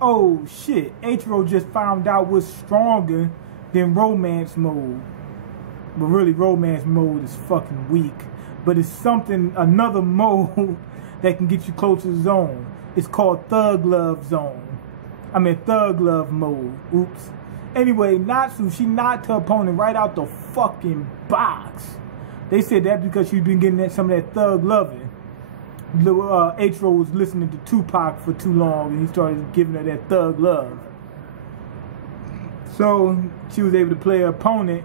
oh shit, H-Row just found out what's stronger than romance mode. But really, romance mode is fucking weak. But it's something, another mode that can get you close to the zone. It's called Thug Love Zone. I mean, Thug Love mode. Oops. Anyway, Natsu, she knocked her opponent right out the fucking box. They said that because she'd been getting some of that thug loving. H-Row was listening to Tupac for too long, and he started giving her that thug love. So she was able to play her opponent,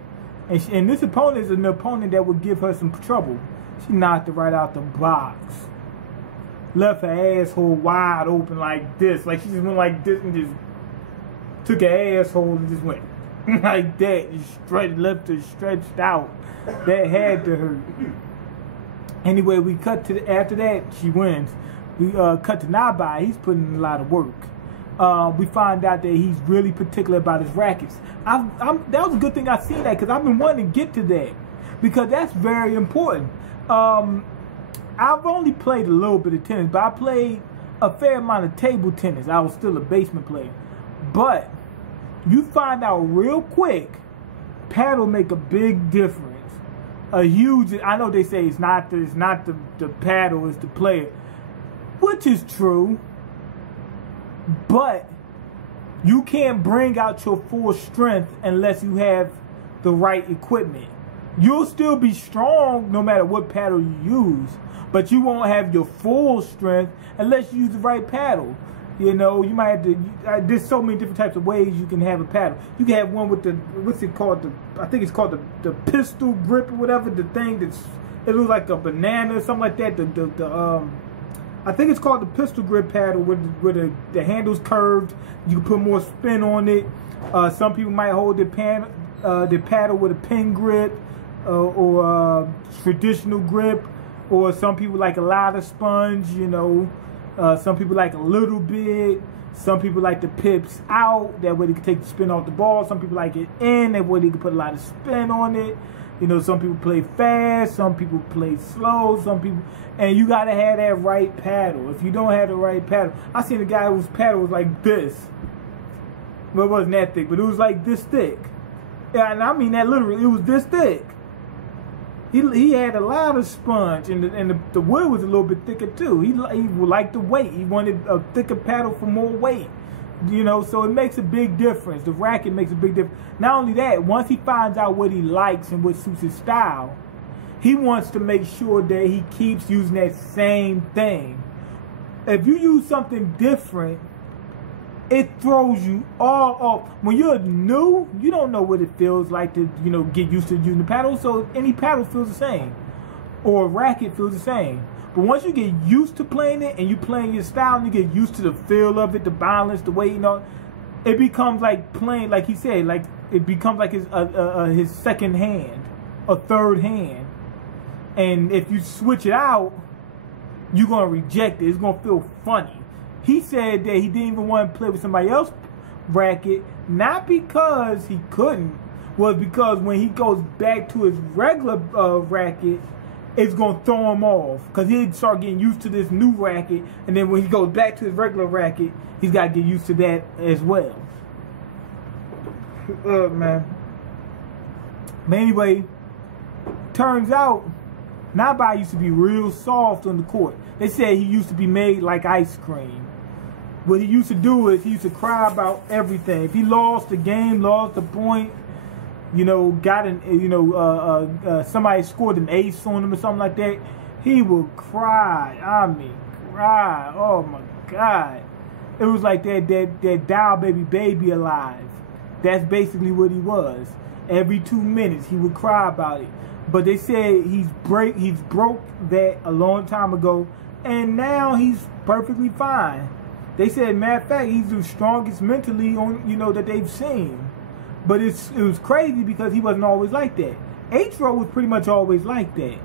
and this opponent is an opponent that would give her some trouble. She knocked her right out the box. Left her asshole wide open like this. Like she just went like this and just took her asshole and just went like that. Just left her stretched out. That had to hurt. Anyway, we cut to after that, she wins. We cut to Nabai. He's putting in a lot of work. We find out that he's really particular about his rackets. That was a good thing I seen that, because I've been wanting to get to that, because that's very important. I've only played a little bit of tennis, but I played a fair amount of table tennis. I was still a basement player. But you find out real quick, paddle make a big difference. A huge, I know they say it's not the paddle, it's the player, which is true. But you can't bring out your full strength unless you have the right equipment. You'll still be strong no matter what paddle you use, but you won't have your full strength unless you use the right paddle. You know, you might have to, there's so many different types of ways you can have a paddle. You can have one with the, what's it called? I think it's called the pistol grip or whatever, the thing it looks like a banana or something like that. I think it's called the pistol grip paddle, where the handle's curved. You can put more spin on it. Some people might hold the paddle with a pin grip or traditional grip, or some people like a lot of sponge, you know. Some people like a little bit. Some people like the pips out. That way they can take the spin off the ball. Some people like it in. That way they can put a lot of spin on it. You know, some people play fast. Some people play slow. Some people... And you got to have that right paddle. If you don't have the right paddle... I seen a guy whose paddle was like this. Well, it wasn't that thick, but it was like this thick. Yeah, and I mean that literally. It was this thick. He had a lot of sponge, and the wood was a little bit thicker too. He liked the weight. He wanted a thicker paddle for more weight. You know, so it makes a big difference. The racket makes a big difference. Not only that, once he finds out what he likes and what suits his style, he wants to make sure that he keeps using that same thing. If you use something different, it throws you all off. When you're new, you don't know what it feels like to, you know, get used to using the paddle. So any paddle feels the same, or a racket feels the same. But once you get used to playing it and you playing your style, and you get used to the feel of it, the balance, the way, you know, it becomes like playing, like he said, like it becomes like his second hand, a third hand. And if you switch it out, you're gonna reject it. It's gonna feel funny. He said that he didn't even want to play with somebody else's racket, not because he couldn't, was because when he goes back to his regular racket, it's going to throw him off. Because he'd start getting used to this new racket, and then when he goes back to his regular racket, he's got to get used to that as well. Man. But anyway, turns out, Nabai used to be real soft on the court. They said he used to be made like ice cream. What he used to do is he used to cry about everything. If he lost the game, lost the point, you know, got an, you know, somebody scored an ace on him or something like that, he would cry. I mean, cry. Oh my God. It was like that Dial Baby Alive. That's basically what he was. Every 2 minutes he would cry about it. But they said he's broke that a long time ago, and now he's perfectly fine. They said, matter of fact, he's the strongest mentally on, you know, that they've seen. But it was crazy because he wasn't always like that. H-Row was pretty much always like that.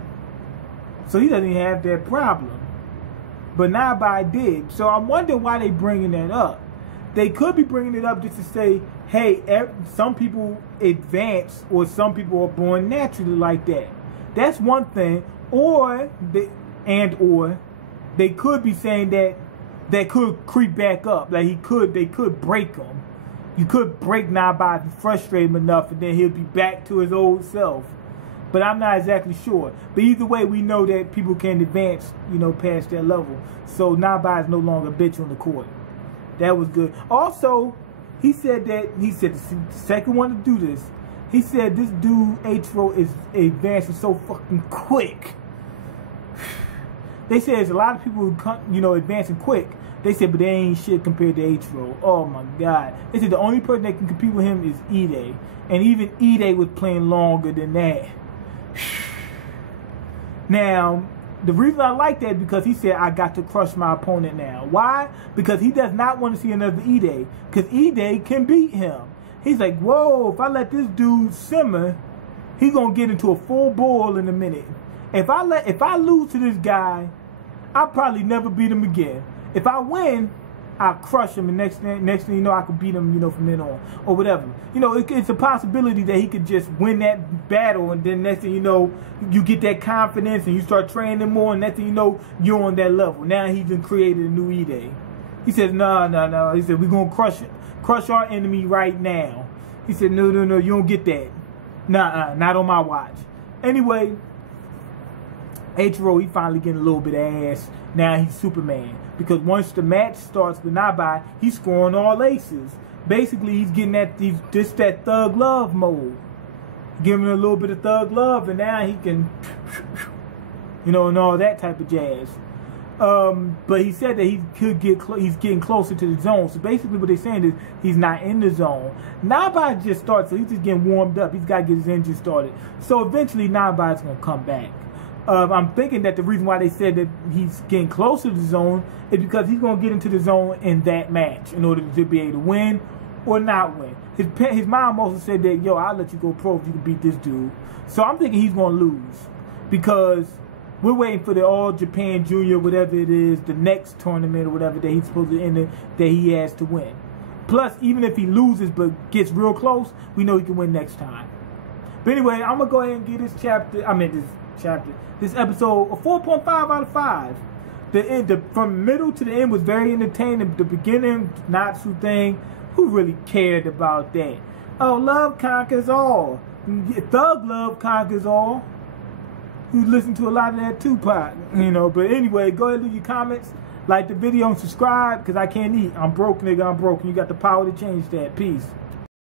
So he doesn't even have that problem. But Nabai did. So I wonder why they bringing that up. They could be bringing it up just to say, hey, some people advance, or some people are born naturally like that. That's one thing. Or they could be saying that that could creep back up. Like they could break him. You could break Nabad and frustrate him enough, and then he'll be back to his old self. But I'm not exactly sure. But either way, we know that people can advance, you know, past that level. So Nabad is no longer a bitch on the court. That was good. Also, he said the second one to do this. He said this dude H-Row is advancing so fucking quick. They said there's a lot of people who, you know, advancing quick. They said, but they ain't shit compared to H-Row. Oh my God. They said the only person that can compete with him is Ide. And even Ide was playing longer than that. Now, the reason I like that is because he said, I got to crush my opponent now. Why? Because he does not want to see another Ide. Because Ide can beat him. He's like, whoa, if I let this dude simmer, he's going to get into a full boil in a minute. If I lose to this guy, I'll probably never beat him again. If I win, I'll crush him, and next thing you know, I could beat him, you know, from then on, or whatever. You know, it's a possibility that he could just win that battle, and then next thing you know, you get that confidence, and you start training more, and next thing you know, you're on that level. Now he's been created a new Ide. He says, no. He said, we're going to crush it. Crush our enemy right now. He said, no, you don't get that. Nah, not on my watch. Anyway, H-Row, he finally getting a little bit of ass. Now he's Superman. Because once the match starts with Nabai, he's scoring all aces. Basically, he's getting that thug love mode. Giving a little bit of thug love, and now he can, you know, and all that type of jazz. But he said that he could he's getting closer to the zone. So basically what they're saying is he's not in the zone. Nabai just started, so he's just getting warmed up. He's got to get his engine started. So eventually Nabai's going to come back. I'm thinking that the reason why they said that he's getting closer to the zone is because he's going to get into the zone in that match in order to be able to win or not win. His mom also said that, yo, I'll let you go pro if you can beat this dude. So I'm thinking he's going to lose because we're waiting for the All Japan Junior, whatever it is, the next tournament or whatever that he's supposed to enter that he has to win. Plus, even if he loses but gets real close, we know he can win next time. But anyway, I'm going to go ahead and give this episode a 4.5 out of 5. From middle to the end was very entertaining. The beginning, Natsu thing, who really cared about that? Oh, love conquers all. Thug love conquers all. You listen to a lot of that Tupac, you know. But anyway, go ahead and leave your comments, like the video, and subscribe, because I can't eat. I'm broke, nigga. I'm broke. You got the power to change that. Peace.